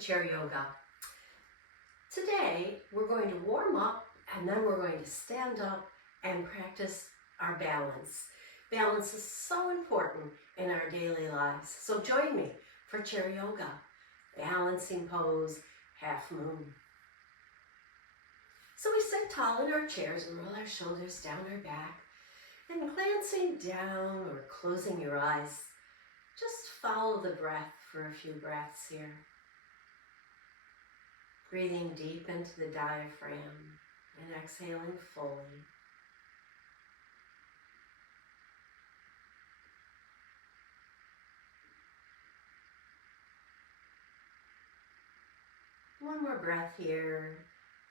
Chair Yoga. Today we're going to warm up and then we're going to stand up and practice our balance. Balance is so important in our daily lives. So join me for Chair Yoga, balancing pose, half moon. So we sit tall in our chairs and roll our shoulders down our back, and glancing down or closing your eyes, just follow the breath for a few breaths here. Breathing deep into the diaphragm and exhaling fully. One more breath here.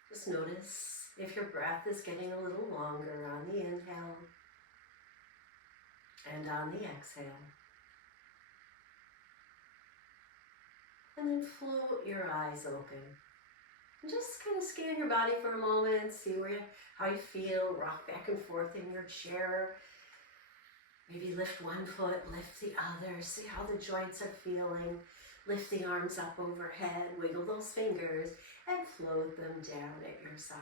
Just notice if your breath is getting a little longer on the inhale and on the exhale. And then float your eyes open. And just kind of scan your body for a moment, see how you feel, rock back and forth in your chair. Maybe lift one foot, lift the other, see how the joints are feeling. Lift the arms up overhead, wiggle those fingers, and float them down at your side.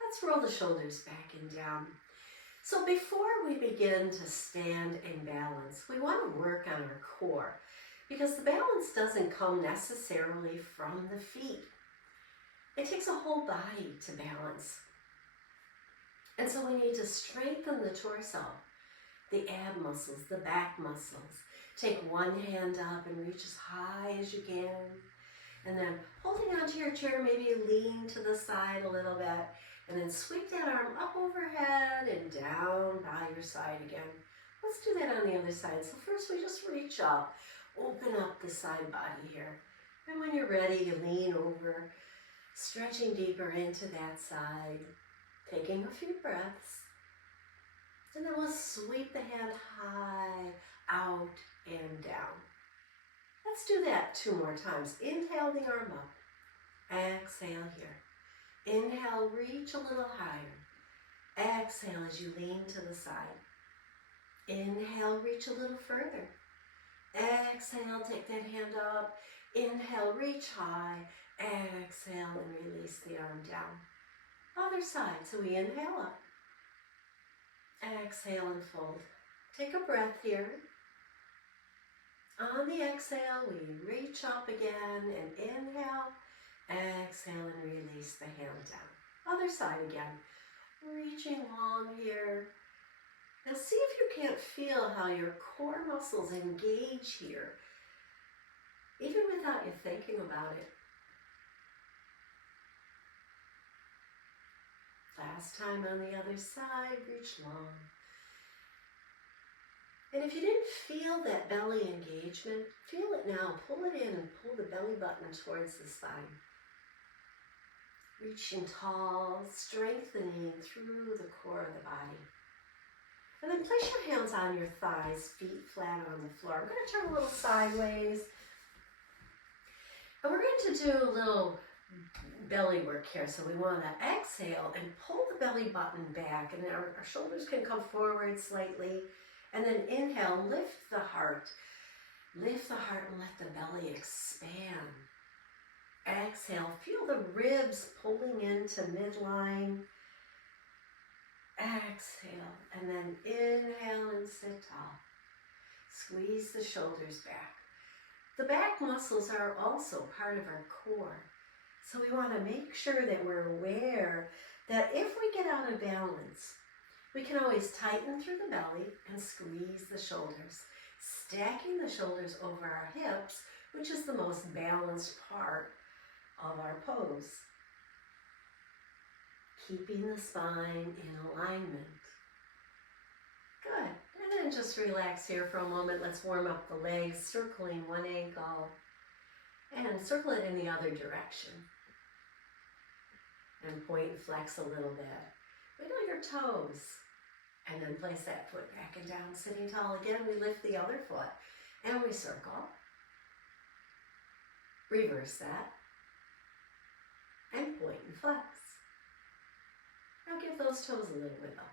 Let's roll the shoulders back and down. So before we begin to stand in balance, we want to work on our core, because the balance doesn't come necessarily from the feet. It takes a whole body to balance. And so we need to strengthen the torso, the ab muscles, the back muscles. Take one hand up and reach as high as you can. And then holding onto your chair, maybe lean to the side a little bit. And then sweep that arm up overhead and down by your side again. Let's do that on the other side. So first we just reach up, open up the side body here. And when you're ready, you lean over, stretching deeper into that side, taking a few breaths. And then we'll sweep the hand high, out, and down. Let's do that 2 more times. Inhale the arm up. Exhale here. Inhale, reach a little higher. Exhale as you lean to the side. Inhale, reach a little further. Exhale, take that hand up. Inhale, reach high. Exhale and release the arm down. Other side. So we inhale up. Exhale and fold. Take a breath here. On the exhale, we reach up again and inhale. Exhale and release the hand down. Other side again. Reaching long here. Now see if you can't feel how your core muscles engage here, even without you thinking about it. Last time on the other side, reach long. And if you didn't feel that belly engagement, feel it now. Pull it in and pull the belly button towards the spine. Reaching tall, strengthening through the core of the body. And then place your hands on your thighs, feet flat on the floor. I'm going to turn a little sideways. And we're going to do a little belly work here. So we want to exhale and pull the belly button back. And our shoulders can come forward slightly. And then inhale, lift the heart. Lift the heart and let the belly expand. Exhale, feel the ribs pulling into midline. Exhale, and then inhale and sit tall. Squeeze the shoulders back. The back muscles are also part of our core. So we want to make sure that we're aware that if we get out of balance, we can always tighten through the belly and squeeze the shoulders, stacking the shoulders over our hips, which is the most balanced part of our pose. Keeping the spine in alignment. Good. And then just relax here for a moment. Let's warm up the legs, circling one ankle, and circle it in the other direction. And point and flex a little bit. Wiggle your toes. And then place that foot back and down, sitting tall. Again, we lift the other foot and we circle. Reverse that. And point and flex. Now give those toes a little wiggle.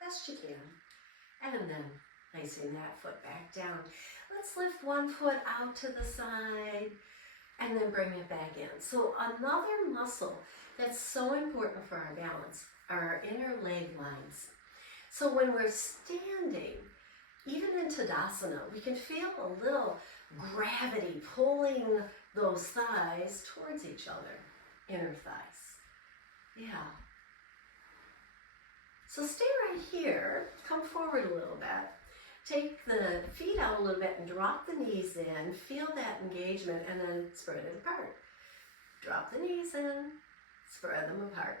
Best you can. And then placing that foot back down. Let's lift one foot out to the side and then bring it back in. So another muscle that's so important for our balance are our inner leg lines. So when we're standing, even in Tadasana, we can feel a little gravity pulling those thighs towards each other, inner thighs. Yeah. So stay right here, come forward a little bit. Take the feet out a little bit and drop the knees in. Feel that engagement and then spread it apart. Drop the knees in, spread them apart.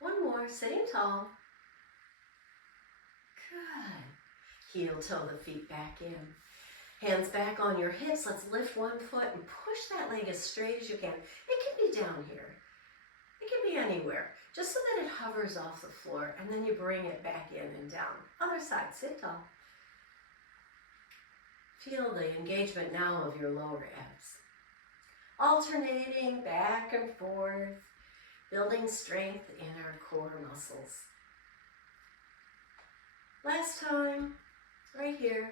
One more, sitting tall. Good. Heel toe the feet back in. Hands back on your hips. Let's lift one foot and push that leg as straight as you can. It can be down here. It can be anywhere, just so that it hovers off the floor, and then you bring it back in and down. Other side, sit tall. Feel the engagement now of your lower abs. Alternating back and forth, building strength in our core muscles. Last time, right here.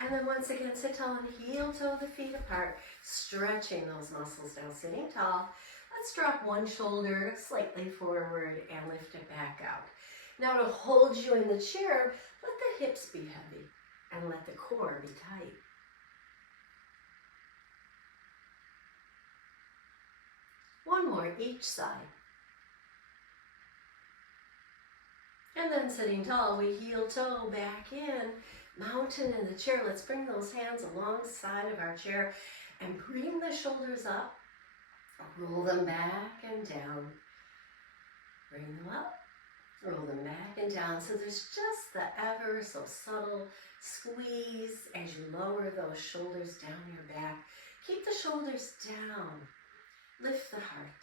And then once again, sit tall and heel toe the feet apart, stretching those muscles down, sitting tall. Let's drop one shoulder slightly forward and lift it back out. Now to hold you in the chair, let the hips be heavy and let the core be tight. One more each side. And then sitting tall, we heel toe back in, mountain in the chair. Let's bring those hands alongside of our chair and bring the shoulders up. Roll them back and down. Bring them up, roll them back and down. So there's just the ever so subtle squeeze as you lower those shoulders down your back. Keep the shoulders down. Lift the heart.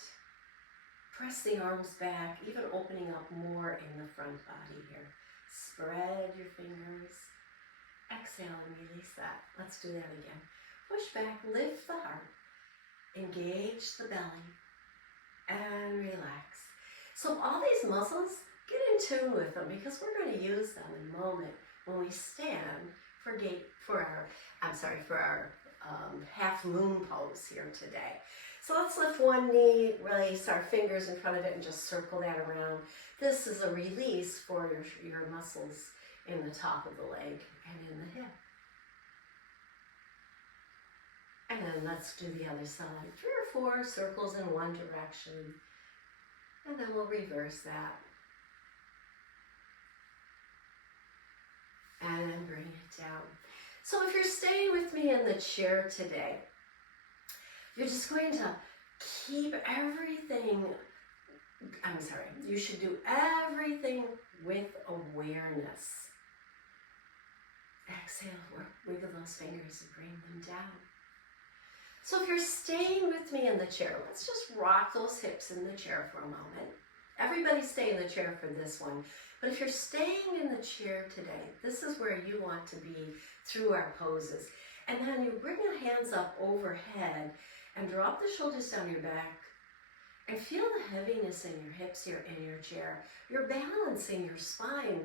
Press the arms back, even opening up more in the front body here. Spread your fingers. Exhale and release that. Let's do that again. Push back, lift the heart. Engage the belly and relax. So all these muscles, get in tune with them because we're going to use them in a moment when we stand for our half Lunge Pose here today. So let's lift one knee, release our fingers in front of it and just circle that around. This is a release for your muscles in the top of the leg and in the hip. And then let's do the other side. 3 or 4 circles in one direction. And then we'll reverse that. And then bring it down. So if you're staying with me in the chair today, you're just going to keep everything, you should do everything with awareness. Exhale, wiggle those fingers and bring them down. So if you're staying with me in the chair, let's just rock those hips in the chair for a moment. Everybody stay in the chair for this one. But if you're staying in the chair today, this is where you want to be through our poses. And then you bring your hands up overhead and drop the shoulders down your back. And feel the heaviness in your hips here in your chair. You're balancing your spine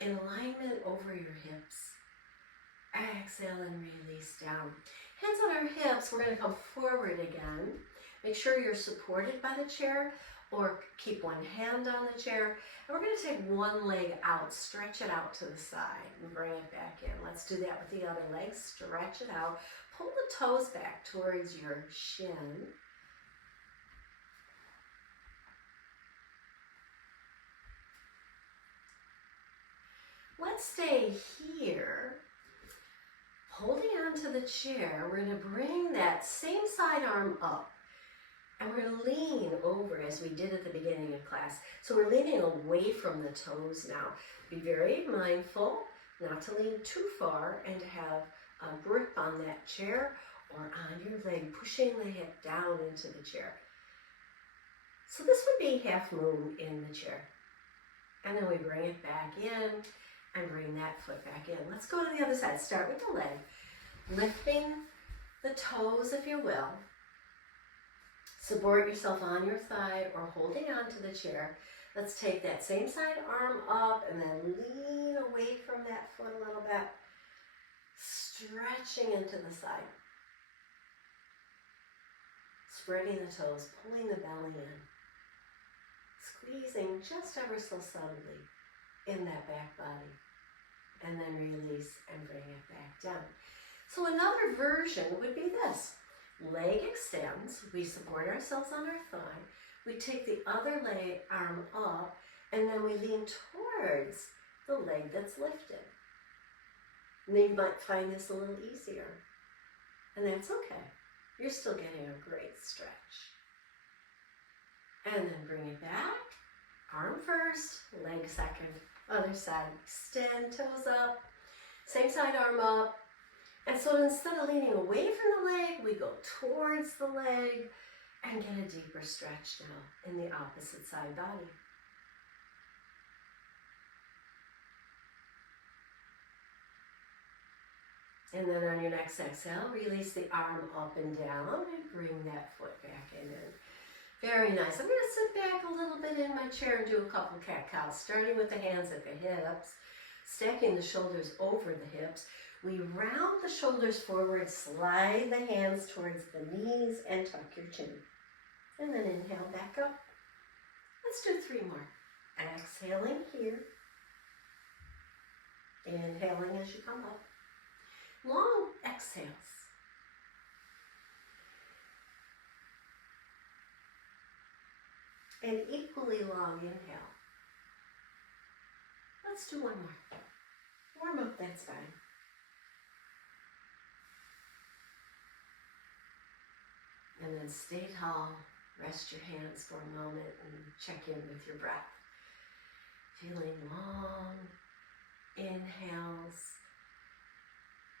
in alignment over your hips. Exhale and release down. Hands on our hips, we're going to come forward again. Make sure you're supported by the chair or keep one hand on the chair. And we're going to take one leg out, stretch it out to the side and bring it back in. Let's do that with the other leg. Stretch it out. Pull the toes back towards your shin. Let's stay here. Holding on to the chair, we're going to bring that same side arm up. And we're going to lean over as we did at the beginning of class. So we're leaning away from the toes now. Be very mindful not to lean too far and to have a grip on that chair or on your leg, pushing the hip down into the chair. So this would be half moon in the chair. And then we bring it back in and bring that foot back in. Let's go to the other side. Start with the leg. Lifting the toes, if you will. Support yourself on your thigh or holding on to the chair. Let's take that same side arm up and then lean away from that foot a little bit. Stretching into the side. Spreading the toes, pulling the belly in. Squeezing just ever so subtly in that back body. And then release and bring it back down. So another version would be this. Leg extends, we support ourselves on our thigh, we take the other leg arm up, and then we lean towards the leg that's lifted. And you might find this a little easier. And that's okay. You're still getting a great stretch. And then bring it back. Arm first, leg second. Other side. Extend, toes up. Same side, arm up. And so instead of leaning away from the leg, we go towards the leg and get a deeper stretch now in the opposite side body. And then on your next exhale, release the arm up and down and bring that foot back in. Very nice. I'm going to sit back a little bit in my chair and do a couple cat-cows, starting with the hands at the hips, stacking the shoulders over the hips. We round the shoulders forward, slide the hands towards the knees, and tuck your chin. And then inhale back up. Let's do 3 more. Exhaling here. Inhaling as you come up. Long exhales. And equally long inhale. Let's do 1 more. Warm up that spine. And then stay tall. Rest your hands for a moment and check in with your breath. Feeling long inhales,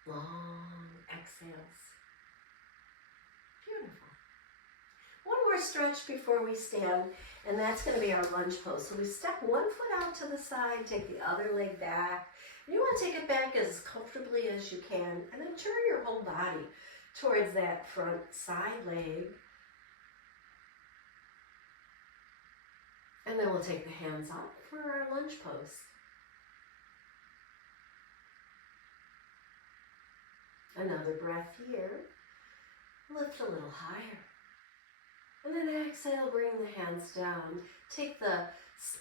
long exhales. Beautiful. 1 more stretch before we stand, and that's going to be our lunge pose. So we step 1 foot out to the side, take the other leg back. And you want to take it back as comfortably as you can, and then turn your whole body towards that front side leg. And then we'll take the hands up for our lunge pose. Another breath here. Lift a little higher. And then exhale, bring the hands down. Take the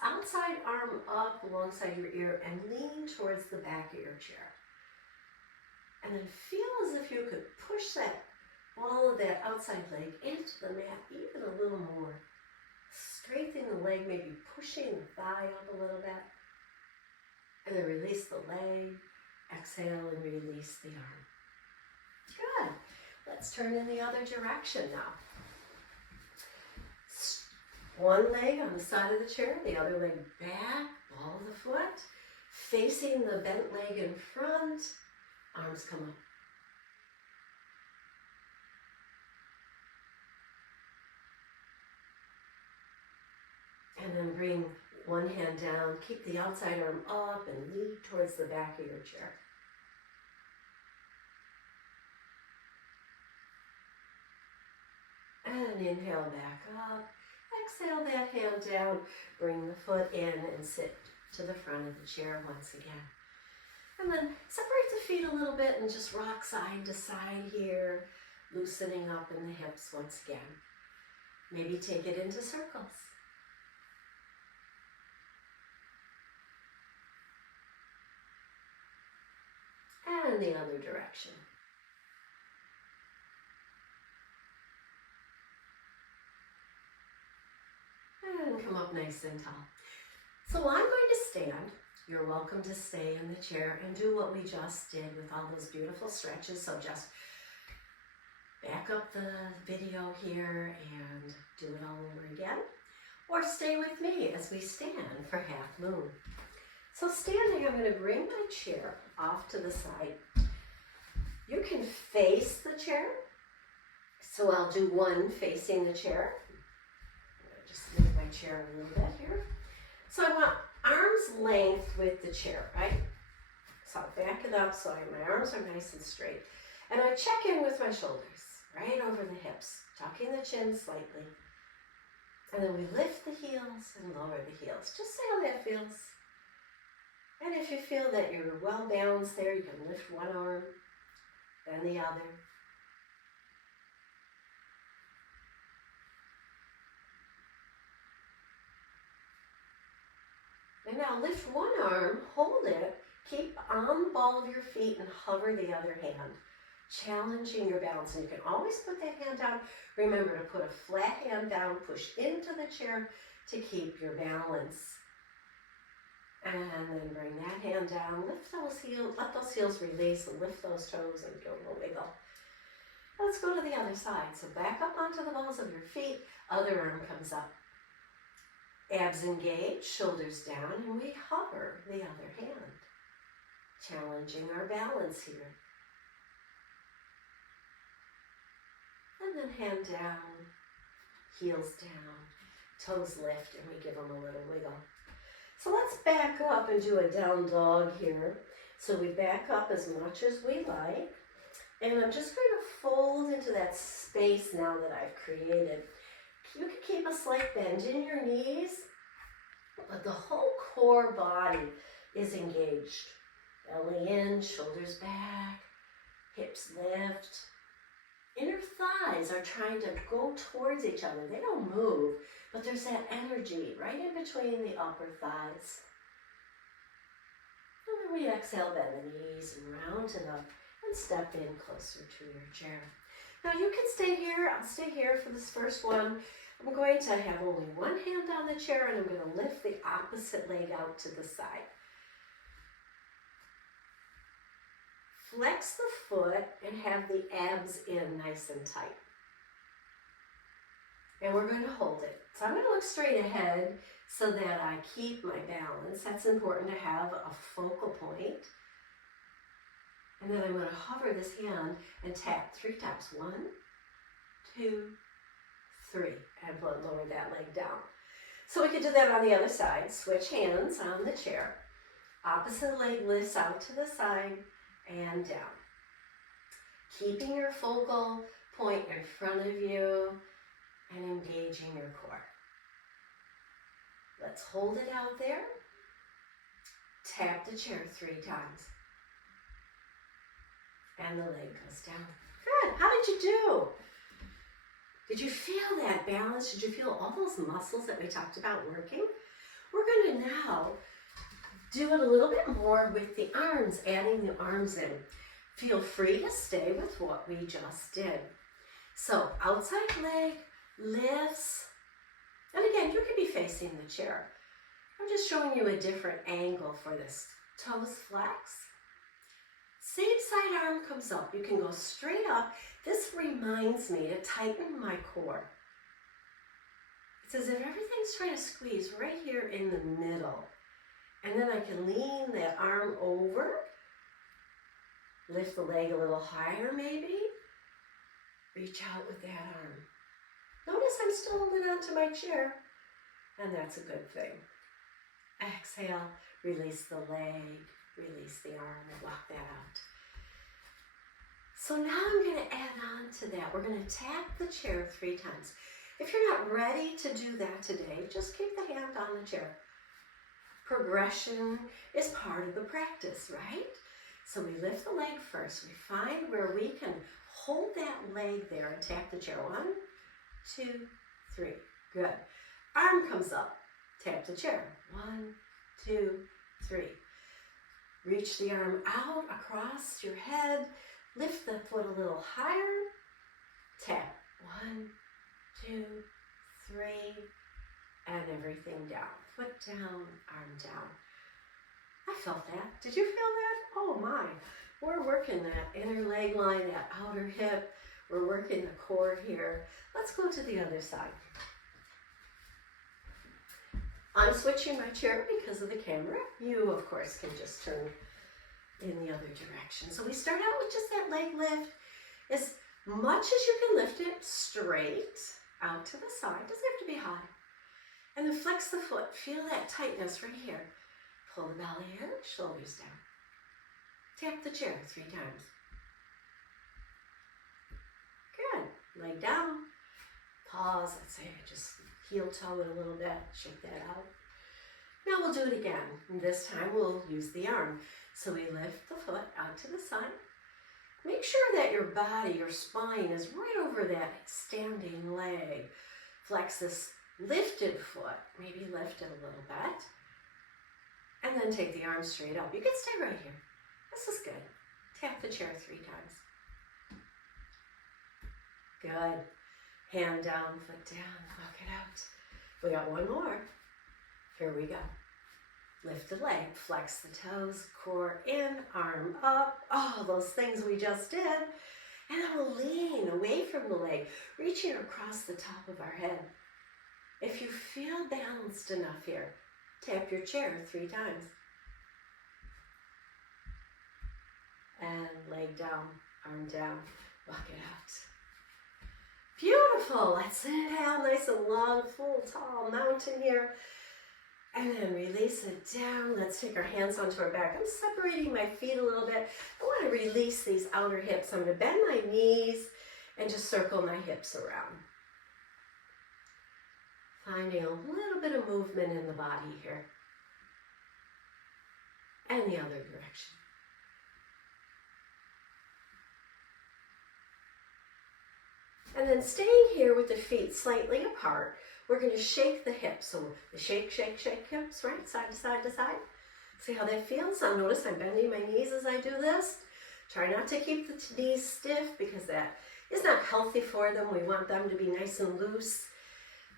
outside arm up alongside your ear and lean towards the back of your chair. And then feel as if you could push that ball of that outside leg into the mat even a little more. Straighten the leg, maybe pushing the thigh up a little bit. And then release the leg. Exhale and release the arm. Good. Let's turn in the other direction now. 1 leg on the side of the chair, the other leg back, ball of the foot, facing the bent leg in front, arms come up. And then bring 1 hand down, keep the outside arm up and lead towards the back of your chair. And inhale back up. Exhale that hand down, bring the foot in and sit to the front of the chair once again. And then separate the feet a little bit and just rock side to side here, loosening up in the hips once again. Maybe take it into circles. And the other direction. And come up nice and tall. So I'm going to stand. You're welcome to stay in the chair and do what we just did with all those beautiful stretches. So just back up the video here and do it all over again. Or stay with me as we stand for half moon. So standing, I'm going to bring my chair off to the side. You can face the chair. So I'll do 1 facing the chair. Just move my chair a little bit here. So I want arm's length with the chair, right? So I'll back it up so my arms are nice and straight. And I check in with my shoulders, right over the hips, tucking the chin slightly. And then we lift the heels and lower the heels. Just see how that feels. And if you feel that you're well balanced there, you can lift 1 arm, then the other. And now lift one arm, hold it, keep on the ball of your feet and hover the other hand, challenging your balance. And you can always put that hand down. Remember to put a flat hand down, push into the chair to keep your balance. And then bring that hand down, lift those heels, let those heels release and lift those toes and give them a wiggle. Let's go to the other side. So back up onto the balls of your feet, other arm comes up. Abs engaged, shoulders down, and we hover the other hand, challenging our balance here. And then hand down, heels down, toes lift, and we give them a little wiggle. So let's back up and do a down dog here. So we back up as much as we like. And I'm just going to fold into that space now that I've created. You can keep a slight bend in your knees, but the whole core body is engaged. Belly in, shoulders back, hips lift. Inner thighs are trying to go towards each other. They don't move, but there's that energy right in between the upper thighs. And then we exhale, bend the knees and round it up and step in closer to your chair. Now you can stay here. I'll stay here for this first one. I'm going to have only one hand on the chair and I'm going to lift the opposite leg out to the side. Flex the foot and have the abs in nice and tight. And we're going to hold it. So I'm going to look straight ahead so that I keep my balance. That's important to have a focal point. And then I'm going to hover this hand and tap 3 times. 1, 2, 3. And lower that leg down. So we could do that on the other side. Switch hands on the chair. Opposite leg lifts out to the side and down. Keeping your focal point in front of you and engaging your core. Let's hold it out there. Tap the chair 3 times. And the leg goes down. Good. How did you do? Did you feel that balance? Did you feel all those muscles that we talked about working? We're going to now do it a little bit more with the arms, adding the arms in. Feel free to stay with what we just did. So outside leg lifts. And again, you could be facing the chair. I'm just showing you a different angle for this. Toes flex. Same side arm comes up. You can go straight up. This reminds me to tighten my core. It's as if everything's trying to squeeze right here in the middle. And then I can lean that arm over. Lift the leg a little higher maybe. Reach out with that arm. Notice I'm still holding on to my chair. And that's a good thing. Exhale, release the leg. Release the arm and walk that out. So now I'm going to add on to that. We're going to tap the chair 3 times. If you're not ready to do that today, just keep the hand on the chair. Progression is part of the practice, right? So we lift the leg first. We find where we can hold that leg there and tap the chair. 1, 2, 3. Good. Arm comes up. Tap the chair. 1, 2, 3. Reach the arm out across your head. Lift the foot a little higher. Tap. 1, 2, 3. And everything down. Foot down, arm down. I felt that. Did you feel that? Oh my. We're working that inner leg line, that outer hip. We're working the core here. Let's go to the other side. I'm switching my chair because of the camera. You, of course, can just turn in the other direction. So we start out with just that leg lift. As much as you can lift it straight out to the side. Doesn't have to be high. And then flex the foot. Feel that tightness right here. Pull the belly in, shoulders down. Tap the chair 3 times. Good. Leg down. Pause. Let's say I just heel toe it a little bit. Shake that out. Now we'll do it again. And this time we'll use the arm. So we lift the foot out to the side. Make sure that your body, your spine is right over that standing leg. Flex this lifted foot. Maybe lift it a little bit. And then take the arms straight up. You can stay right here. This is good. Tap the chair 3 times. Good. Hand down, foot down, walk it out. We got one more. Here we go. Lift the leg, flex the toes, core in, arm up. Oh, those things we just did. And then we'll lean away from the leg, reaching across the top of our head. If you feel balanced enough here, tap your chair 3 times. And leg down, arm down, walk it out. Beautiful. Let's inhale nice and long, full, tall mountain here. And then release it down. Let's take our hands onto our back. I'm separating my feet a little bit. I want to release these outer hips. I'm going to bend my knees and just circle my hips around. Finding a little bit of movement in the body here. And the other direction. And then staying here with the feet slightly apart, we're going to shake the hips. So the shake, shake, shake hips, right? Side to side to side. See how that feels? Now notice I'm bending my knees as I do this. Try not to keep the knees stiff because that is not healthy for them. We want them to be nice and loose.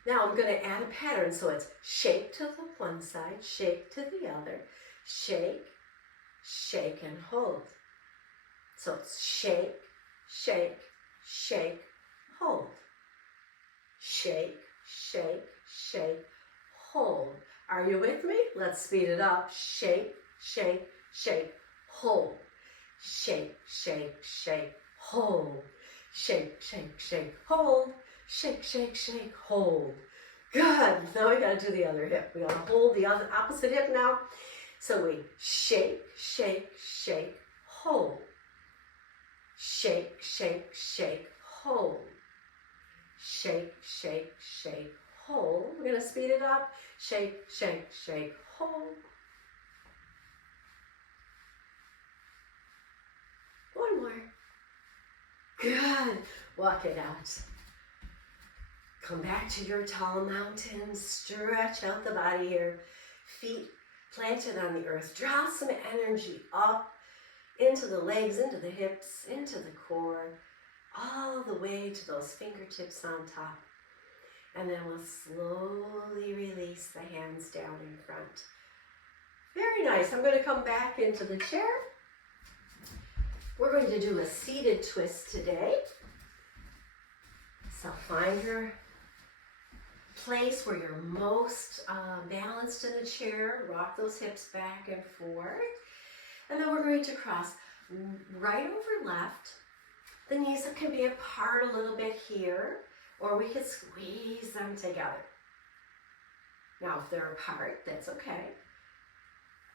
Now I'm going to add a pattern. So it's shake to the one side, shake to the other, shake, shake, and hold. So it's shake, shake, shake, hold. Shake, shake, shake, hold. Are you with me? Let's speed it up. Shake, shake, shake, hold. Shake, shake, shake, hold. Shake, shake, shake, hold. Shake, shake, shake, hold. Good. Now we got to do the other hip. We got to hold the other opposite hip now. So we shake, shake, shake, hold. Shake, shake, shake, hold. Shake, shake, shake, hold. We're going to speed it up. Shake, shake, shake, hold. One more. Good. Walk it out. Come back to your tall mountain. Stretch out the body here. Feet planted on the earth. Draw some energy up into the legs, into the hips, into the core. All the way to those fingertips on top. And then we'll slowly release the hands down in front. Very nice. I'm going to come back into the chair. We're going to do a seated twist today. So find your place where you're most balanced in the chair. Rock those hips back and forth. And then we're going to cross right over left. The knees can be apart a little bit here, or we could squeeze them together. Now, if they're apart, that's okay.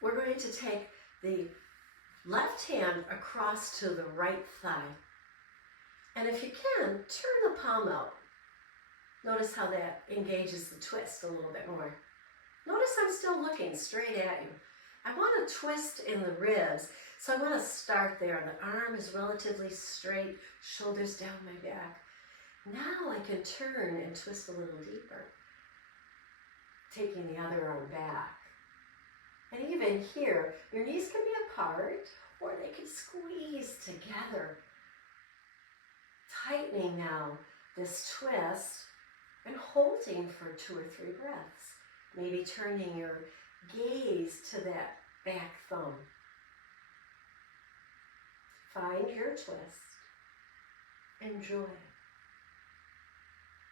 We're going to take the left hand across to the right thigh. And if you can, turn the palm out. Notice how that engages the twist a little bit more. Notice I'm still looking straight at you. I want to twist in the ribs, so I want to start there. The arm is relatively straight, shoulders down my back. Now I can turn and twist a little deeper, taking the other arm back. And even here, your knees can be apart, or they can squeeze together. Tightening now this twist and holding for 2 or 3 breaths. Maybe turning your gaze to that back thumb. Find your twist. Enjoy.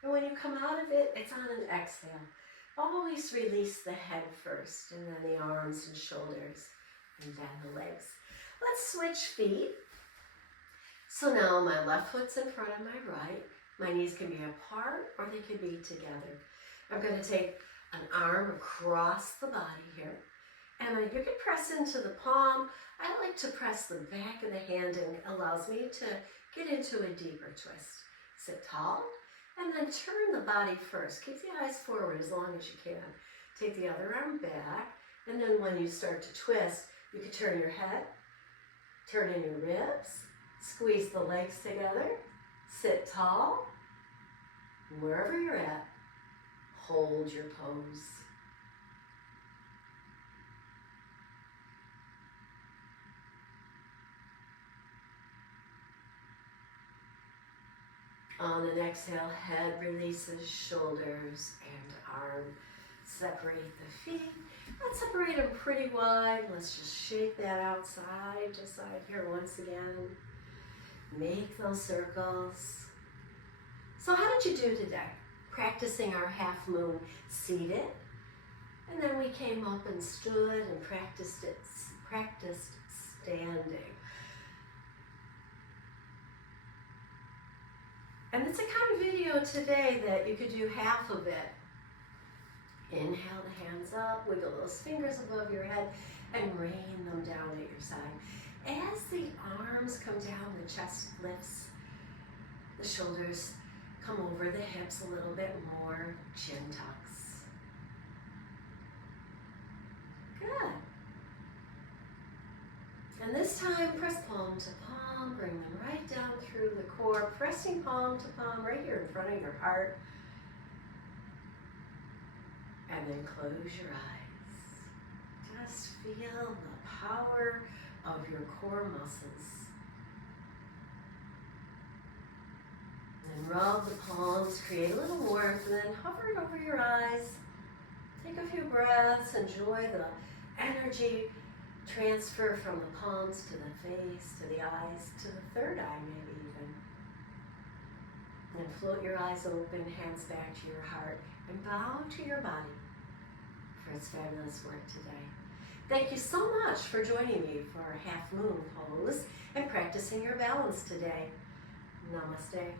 And when you come out of it, it's on an exhale. Always release the head first, and then the arms and shoulders, and then the legs. Let's switch feet. So now my left foot's in front of my right. My knees can be apart, or they can be together. I'm going to take an arm across the body here. And you can press into the palm. I like to press the back of the hand, and it allows me to get into a deeper twist. Sit tall, and then turn the body first. Keep the eyes forward as long as you can. Take the other arm back, and then when you start to twist, you can turn your head, turn in your ribs, squeeze the legs together, sit tall. Wherever you're at, hold your pose. On an exhale, head releases, shoulders and arm. Separate the feet. Let's separate them pretty wide. Let's just shake that outside to side here once again. Make those circles. So how did you do today? Practicing our half moon seated. And then we came up and stood and practiced standing. And it's a kind of video today that you could do half of it. Inhale the hands up, wiggle those fingers above your head, and rain them down at your side. As the arms come down, the chest lifts, the shoulders come over the hips a little bit more, chin tucks. Good. And this time, press palm to palm, bring them right down through the core, pressing palm to palm right here in front of your heart. And then close your eyes. Just feel the power of your core muscles. And rub the palms, create a little warmth, and then hover it over your eyes. Take a few breaths, enjoy the energy transfer from the palms to the face, to the eyes, to the third eye maybe even. And float your eyes open, hands back to your heart, and bow to your body for its fabulous work today. Thank you so much for joining me for our half moon pose and practicing your balance today. Namaste.